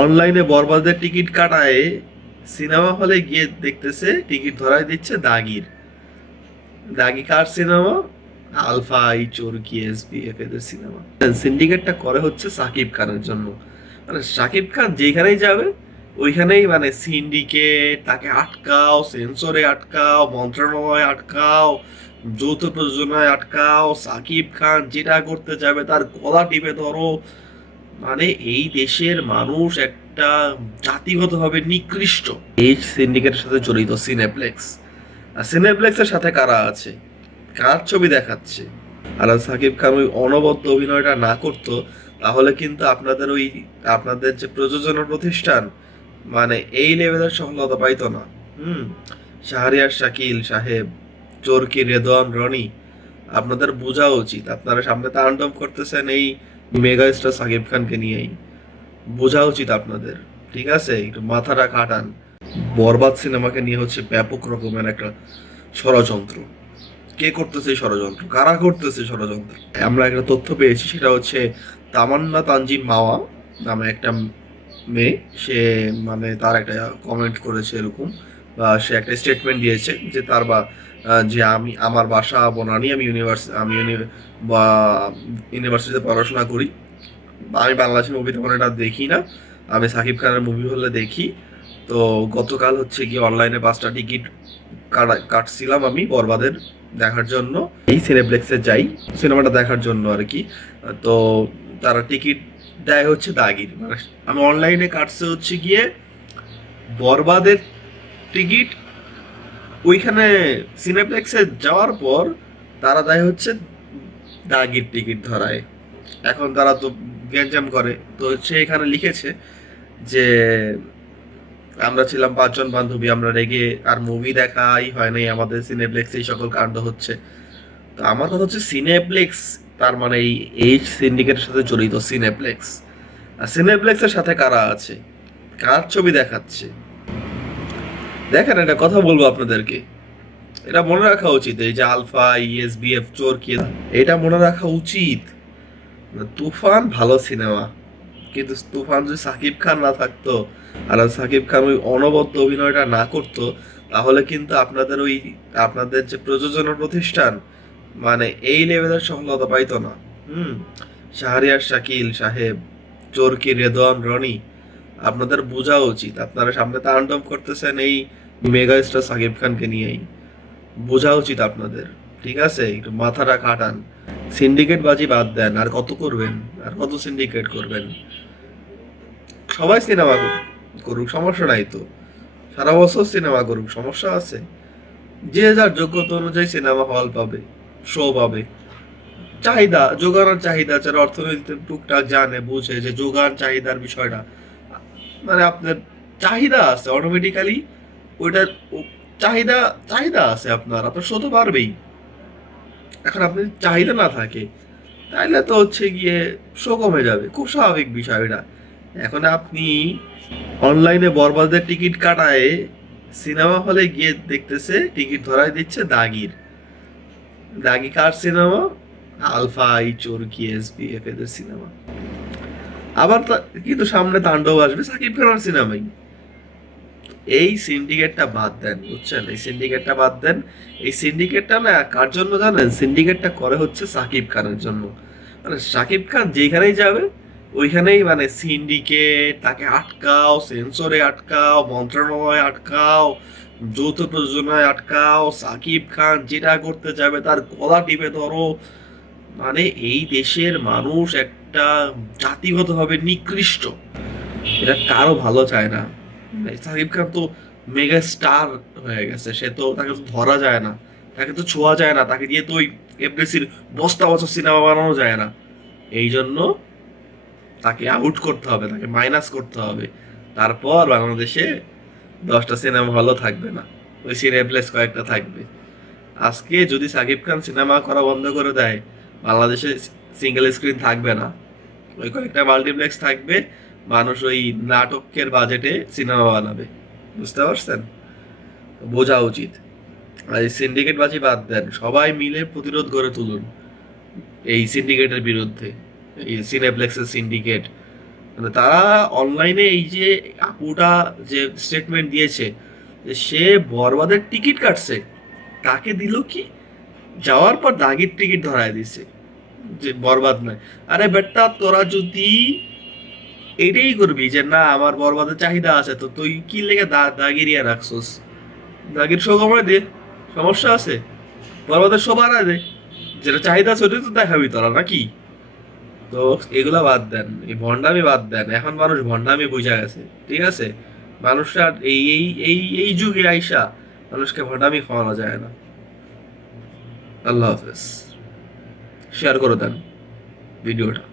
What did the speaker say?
অনলাইনে বরবাদের টিকিট কাটায় সিনেমা হলে গিয়ে দেখতেছে টিকিট ধরায় দিচ্ছে দাগির। দাগি কার সিনেমা? আলফা, চোরকি, এসবিএফ এদের সিনেমা। সিন্ডিকেটটা করে হচ্ছে সাকিব খানের জন্য। মানে সাকিব খান যেখানেই যাবে ওইখানেই মানে সিন্ডিকেট, তাকে আটকাও, সেন্সরে আটকাও, মন্ত্রণালয়ে আটকাও, যৌথ প্রযোজনায় আটকাও, সাকিব খান যেটা করতে যাবে তার গলা টিপে ধরো। মানে এই দেশের মানুষ একটা জাতিগতভাবে নিকৃষ্ট। এই সিন্ডিকেটের সাথে জড়িত সিনেপ্লেক্স। আর সিনেপ্লেক্সের সাথে কারা আছে, কার ছবি দেখাচ্ছে? আর সাকিব খান ওই অনবদ্য অভিনয়টা না করতো তাহলে কিন্তু আপনাদের ওই আপনাদের যে প্রযোজনা প্রতিষ্ঠান মানে এই লেভেলের সফলতা পাইতো না। হুম। শাহরিয়ার শাকিল সাহেব, চরকি রেদওয়ান রনি, আপনাদের বোঝা উচিত আপনারা সামনে তাণ্ডব করতেছেন এই মেগা স্টার সাকিব খানকে নিয়েই। বোঝা উচিত আপনাদের। ঠিক আছে, একটু মাথাটা খাটান। বরবাদ সিনেমাকে নিয়ে হচ্ছে ব্যাপক রকমের একটা ষড়যন্ত্র। কে করতেছে এই ষড়যন্ত্র, কারা করতেছে ষড়যন্ত্র? আমরা একটা তথ্য পেয়েছি, সেটা হচ্ছে তামান্না তানজিম মাওয়া নামে একটা মেয়ে। সে মানে তার একটা কমেন্ট করেছে এরকম, বা সে একটা স্টেটমেন্ট দিয়েছে যে তার বা যে আমার বাসা বনানী, বা ইউনিভার্সিটিতে পড়াশোনা করি। আমি বাংলাদেশের মুভি তেমন এটা দেখি না, আমি সাকিব খানের মুভি হলে দেখি। তো গতকাল হচ্ছে গিয়ে অনলাইনে 5টা টিকিট কাটছিলাম আমি বরবাদের দেখার জন্য। এই সিনেপ্লেক্সে যাই সিনেমাটা দেখার জন্য আর কি। তো তারা টিকিট দেয় হচ্ছে দাগির, মানে আমি অনলাইনে কাটছে হচ্ছে গিয়ে বরবাদের টিকিট। ওইখানে সিনেপ্লেক্সে যাওয়ার পর তারা দেয় হচ্ছে দাগির টিকিট ধরায়। এখন তারা তো গ্যাঞ্জাম করে, তো সে এখানে লিখেছে যে আমরা ছিলাম 5জন বান্ধবী, আমরা রেগে আর মুভি দেখাই হয় নাই আমাদের, সিনেপ্লেক্স এই সকল কাণ্ড হচ্ছে। তো আমার কথা হচ্ছে সিনেপ্লেক্স, তার মানে এই সিন্ডিকেটের সাথে জড়িত সিনেপ্লেক্স। আর সিনেপ্লেক্সের সাথে কারা আছে, কার ছবি দেখাচ্ছে? দেখেন, একটা কথা বলবো আপনাদেরকে, এটা মনে রাখা উচিত। এই যে আলফা, ইএসবিএফ, চোরকি, এটা মনে রাখা উচিত। তুফান ভালো সিনেমা, কিন্তু তুফান যদি সাকিব খান না থাকতো আর সাকিব খান ওই অনবদ্য অভিনয়টা না করতো তাহলে কিন্তু আপনাদের ওই আপনাদের যে প্রযোজনা প্রতিষ্ঠান মানে এই লেভেলের সফলতা পাইতো না। হুম। শাহরিয়ার শাকিল সাহেব, চরকি রেদওয়ান রনি, আপনাদের বোঝা উচিত আপনারা সামনে তাণ্ডব করতেছেন এই মেগা স্টার সাকিব খানকে নিয়েই। বোঝা উচিত আপনাদের। ঠিক আছে, একটু মাথাটা খাটান। সিন্ডিকেট বাজি বাদ দেন, আর কত করবেন? আর কত সিন্ডিকেট করবেন? সবাই সিনেমা করুক, সমস্যা নাই তো। সারা বছর সিনেমা করুক, সমস্যা আছে? যে যার যোগ্যতা অনুযায়ী সিনেমা হল পাবে, শো পাবে। চাহিদা, যোগান আর চাহিদা, যারা অর্থনীতিতে টুকটাক জানে বুঝে যে যোগান চাহিদার বিষয়টা, মানে আপনার চাহিদা আছে অটোমেটিক্যালি ওইটার চাহিদা চাহিদা আছে, আপনার শো তো পারবেই। এখন আপনি চাহিদা না থাকে তাইলে তো হচ্ছে গিয়ে শো কমে যাবে, খুব স্বাভাবিক বিষয় এটা। এখন আপনি অনলাইনে বরবাদের টিকিট কাটায় সিনেমা হলে গিয়ে দেখতেছে টিকিট ধরায় দিচ্ছে দাগির। দাগি কার সিনেমা? আলফা, চোরকি, এসবিএফ এদের সিনেমা। আবার কিন্তু সামনে তাণ্ডব আসবে সাকিব খানের সিনেমাই। এই সিন্ডিকেটটা বাদ দেন, বুঝছেন? এই সিন্ডিকেটটা বাদ দেন। এই সিন্ডিকেটটা না কার জন্য জানেন? সিন্ডিকেটটা করে হচ্ছে সাকিব খানের জন্য। মানে সাকিব খান যেখানেই যাবে ওইখানেই মানে সিন্ডিকেট, তাকে আটকাও, সেন্সরে আটকাও, মন্ত্রণালয়ে আটকাও, যৌথ প্রযোজনায় আটকাও, সাকিব খান যেটা করতে যাবে তার গলা টিপে ধরো। মানে এই দেশের মানুষ একটা জাতিগতভাবে নিকৃষ্ট, এটা কারো ভালো চায় না। সাকিব খান তো মেগা স্টার হয়ে গেছে, সে তো, তাকে তো ধরা যায় না, তাকে তো ছোঁয়া যায় না, তাকে দিয়ে তো ওই এফডিসির বস্তা বস্তা সিনেমা বানানো যায় না। এই জন্য তাকে আউট করতে হবে, তাকে মাইনাস করতে হবে। তারপর বাংলাদেশে 10টা সিনেমা হলও থাকবে না, ওই সিনেপ্লেক্স কয়েকটা থাকবে। আজকে যদি সাকিব খান সিনেমা করা বন্ধ করে দেয়, বাংলাদেশে সিঙ্গেল স্ক্রিন থাকবে না, ওই কয়েকটা মাল্টিপ্লেক্স থাকবে। মানুষ ওই নাটকের বাজেটে সিনেমা বানাবে। বুঝতে পারছেন? বোঝা উচিত। আর এই সিন্ডিকেট বাজি বাদ দেন, সবাই মিলে প্রতিরোধ গড়ে তুলুন এই সিন্ডিকেটের বিরুদ্ধে। এই সিনেপ্লেক্সের সিন্ডিকেট মানে তারা অনলাইনে এই যে আপুটা যে স্টেটমেন্ট দিয়েছে যে সে বরবাদের টিকিট কাটছে, তাকে দিল কি, যাওয়ার পর দাগির টিকিট ধরায় দিছে যে বরবাদ নয়। আরে বেটা, তোরা যদি এটাই করবি যে না আমার বরবাদের চাহিদা আছে, তো তুই কি লেগে দাগিরিয়া রাখছস? দাগির শো কমায় দে, সমস্যা আছে? বরবাদের শো বাড়ায় দে, যেটা চাহিদা আছে ওটাই তো দেখাবি তোরা নাকি? তো এগুলা বাদ দেন, এই ভন্ডামি বাদ দেন, এখন মানুষ ভন্ডামি বুঝা গেছে, ঠিক আছে? মানুষরা এই এই এই এই যুগে আইসা মানুষকে ভন্ডামি খাওয়ানো যায় না। আল্লাহ হাফেজ। শেয়ার করে দেন ভিডিওটা।